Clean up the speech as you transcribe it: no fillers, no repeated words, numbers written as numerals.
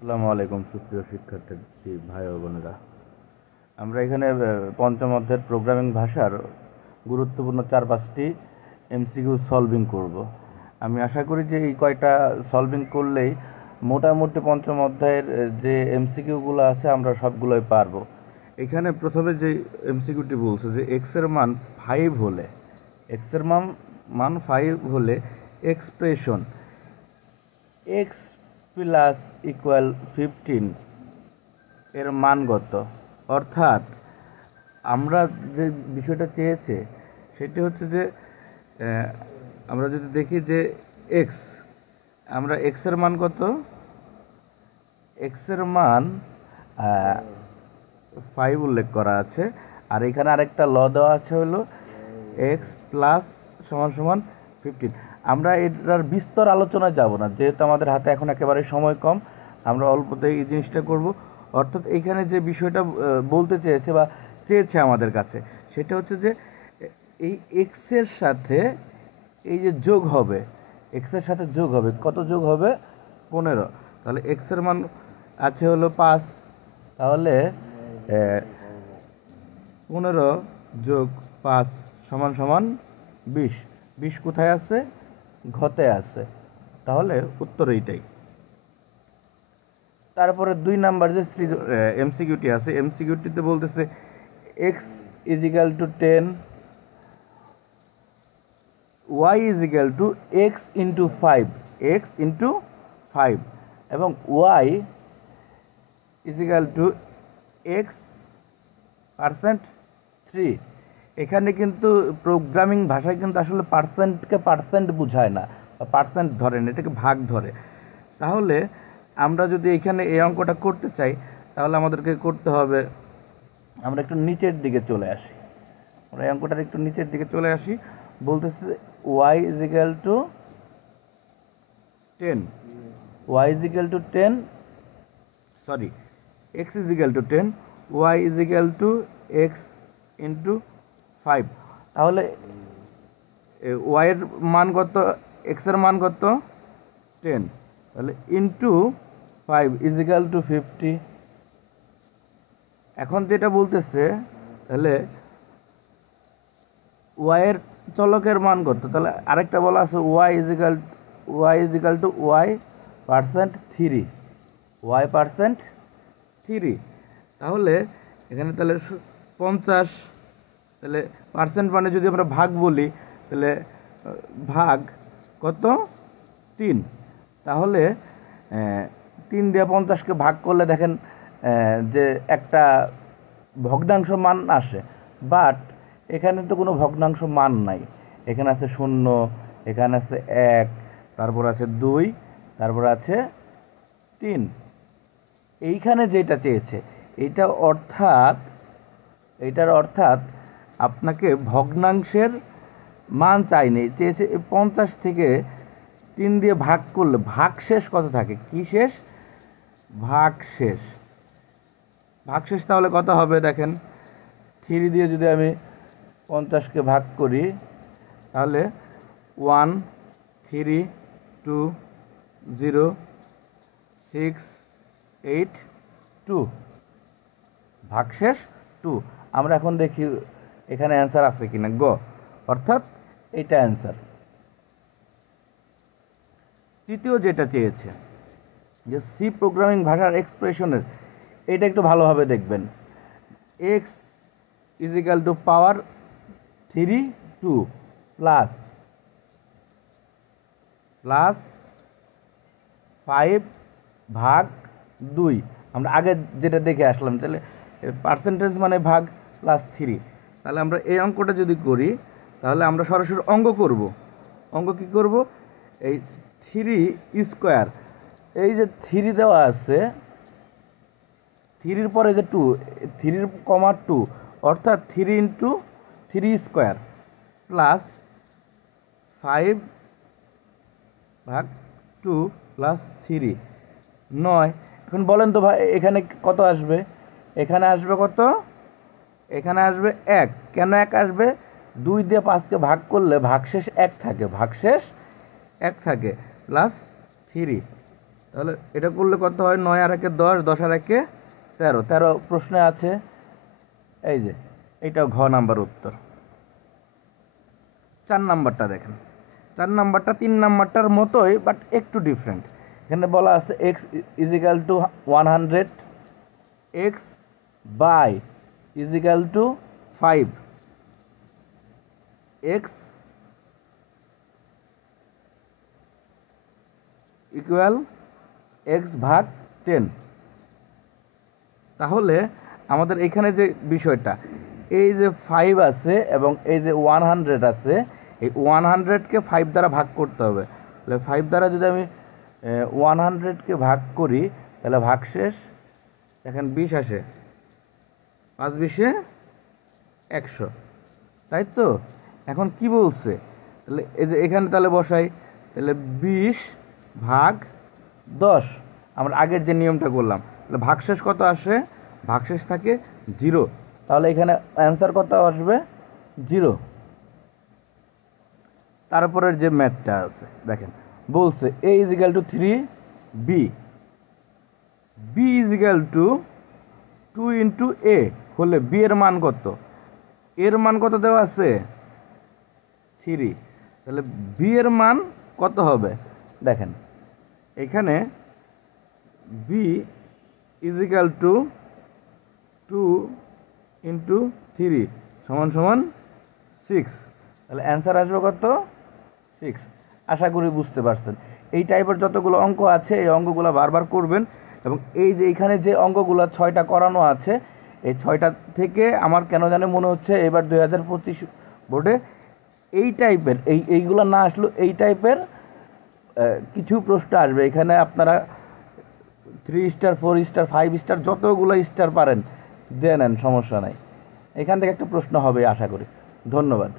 আসসালামু আলাইকুম সুপ্রিয় শিক্ষার্থী ভাই ও বোনেরা। আমরা এখানে পঞ্চম অধ্যায়ের প্রোগ্রামিং ভাষার গুরুত্বপূর্ণ 4-5টি এমসিকিউ সলভিং করব। আমি আশা করি যে এই কয়টা সলভিং করলেই মোটামুটি পঞ্চম অধ্যায়ের যে এমসিকিউগুলো আছে আমরা সবগুলোই পারবো। এখানে প্রথমে যে এমসিকিউটি বলছে যে এক্সের মান 5 হলে এক্সপ্রেশন এক্স প্লাস ইকুয়াল 15 এর মানগত, অর্থাৎ আমরা যে বিষয়টা চেয়েছে সেটি হচ্ছে যে আমরা যদি দেখি যে এক্স, আমরা এক্সের মান কত, এক্সের মান 5 উল্লেখ করা আছে, আর এখানে আরেকটা ল দেওয়া আছে হলো এক্স প্লাস সমান সমান 15। আমরা এটার বিস্তর আলোচনায় যাব না, যেহেতু আমাদের হাতে এখন একেবারে সময় কম, আমরা অল্পতেই এই জিনিসটা করব। অর্থাৎ এইখানে যে বিষয়টা বলতে চেয়েছে বা চেয়েছে আমাদের কাছে সেটা হচ্ছে যে এই এক্সের সাথে এই যে যোগ হবে, এক্সের সাথে যোগ হবে, কত যোগ হবে, 15। তাহলে এক্সের মান আছে হলো 5, তাহলে 15 যোগ 5 সমান সমান 20। 20 কোথায় আছে, ঘতে আছে, তাহলে উত্তর এইটাই। তারপরে 2 নাম্বার যে এমসিকিউটি আছে, এমসিকিউটিতে বলতেছে X is equal to 10, Y is equal to X into 5, X into 5, এবং Y is equal to X percent 3। এখানে কিন্তু প্রোগ্রামিং ভাষায় কিন্তু আসলে পার্সেন্টকে পার্সেন্ট বোঝায় না বা পার্সেন্ট ধরে না, এটাকে ভাগ ধরে। তাহলে আমরা যদি এখানে এই অঙ্কটা করতে চাই তাহলে আমাদেরকে করতে হবে, আমরা একটু নিচের দিকে চলে আসি, আমরা এই অঙ্কটার একটু নিচের দিকে চলে আসি। বলতেছে Y is equal to 10, Y is equal to 10, sorry, X is equal to 10, Y is equal to X into 5। তাহলে ওয়াইয়ের মান কত, এক্সের মান কত, 10, তাহলে ইন্টু 5 ইজ ইকাল টু 50। এখন যেটা বলতেছে তাহলে ওয়াইয়ের চলকের মান কত, তাহলে আরেকটা বলা আছে Y is equal to Y percent 3, Y percent 3। তাহলে এখানে তাহলে 50, তাহলে পার্সেন্ট মানে যদি আমরা ভাগ বলি তাহলে ভাগ কত, 3। তাহলে 3 দিয়ে 50কে ভাগ করলে দেখেন যে একটা ভগ্নাংশ মান আসে, বাট এখানে তো কোনো ভগ্নাংশ মান নাই। এখানে আছে 0, এখানে আছে 1, তারপর আছে 2, তারপর আছে 3। এইখানে যেটা চেয়েছে এইটার অর্থাৎ আপনাকে ভগ্নাংশের মান চাইনি, চেয়েছে 50 থেকে 3 দিয়ে ভাগ করলে ভাগশেষ কত থাকে, কি শেষ, ভাগশেষ। ভাগশেষ তাহলে কত হবে দেখেন, 3 দিয়ে যদি আমি 50কে ভাগ করি তাহলে 1 3 2 0 6 8 2, ভাগশেষ 2। আমরা এখন দেখি এখানে অ্যান্সার আছে কিনা, গ, অর্থাৎ এটা অ্যান্সার। তৃতীয় যেটা চেয়েছে যে সি প্রোগ্রামিং ভাষার এক্সপ্রেশনের, এটা একটু ভালোভাবে দেখবেন। X is equal two power 3 2 plus 5 ভাগ 2, আমরা আগে যেটা দেখে আসলাম, তাহলে পার্সেন্টেজ মানে ভাগ প্লাস 3। তাহলে আমরা এই অঙ্কটা যদি করি তাহলে আমরা সরাসরি অঙ্ক করব। অঙ্ক কী করব, এই 3 স্কোয়ার, এই যে 3 দেওয়া আছে, 3-র পরে যে 2, 3, 2, অর্থাৎ 3 ইন্টু 3 স্কোয়ার প্লাস 5 ভাগ 2 প্লাস 3, 9। এখন বলেন তো ভাই এখানে কত আসবে, এখানে আসবে কত, এখানে আসবে 1। কেন 1 আসবে, 2 দিয়ে 5কে ভাগ করলে ভাগশেষ 1 থাকে, ভাগশেষ 1 থাকে, প্লাস 3। তাহলে এটা করলে কত হয়? 9 আর 1 10, 10 আর 1 13, 13 প্রশ্নে আছে। এই যে এইটাও ঘ নাম্বার উত্তর। 4 নাম্বারটা দেখেন, 4 নাম্বারটা 3 নাম্বারটার মতোই বাট একটু ডিফারেন্ট। এখানে বলা আছে X is equal to 100, X by is equal to 5, X equal X ভাগ 10। তাহলে আমাদের এখানে যে বিষয়টা, এই যে 5 আছে এবং এই যে 100 আছে, এই 100কে 5 দ্বারা ভাগ করতে হবে। তাহলে 5 দ্বারা যদি আমি 100কে ভাগ করি তাহলে ভাগশেষ এখন 20 আসে, 5 20 100, তাই তো? এখন কি বলছে, তাহলে এই যে এখানে তাহলে বসাই, তাহলে 20 ভাগ 10, আমরা আগের যে নিয়মটা করলাম। তাহলে ভাগশেষ কত আসে? ভাগশেষ থাকে 0। তাহলে এখানে অ্যান্সার কত আসবে? 0। তারপরের যে ম্যাথটা আছে দেখেন, বলছে a is equal to 3b, b is equal to 2 into a হলে b এর মান কত? এর মান কত দেওয়া আছে? 3। তাহলে b এর মান কত হবে? দেখেন এখানে b ইজিক্যাল টু 2 ইন্টু 3 সমান সমান 6। তাহলে অ্যান্সার আসবে কত? 6। আশা করি বুঝতে পারছেন। এই টাইপের যতগুলো অঙ্ক আছে এই অঙ্কগুলো বারবার করবেন, এবং এই যে এখানে যে অঙ্কগুলো 6টা করানো আছে, এই 6টা থেকে আমার কেন জানে মনে হচ্ছে এবার 2025 বোর্ডে এই টাইপের এইগুলো না আসলেও এই টাইপের কিছু প্রশ্ন আসবে। এখানে আপনারা 3 স্টার, 4 স্টার, 5 স্টার যতগুলো স্টার পারেন দিয়ে নেন, সমস্যা নাই। এখান থেকে একটা প্রশ্ন হবে আশা করি। ধন্যবাদ।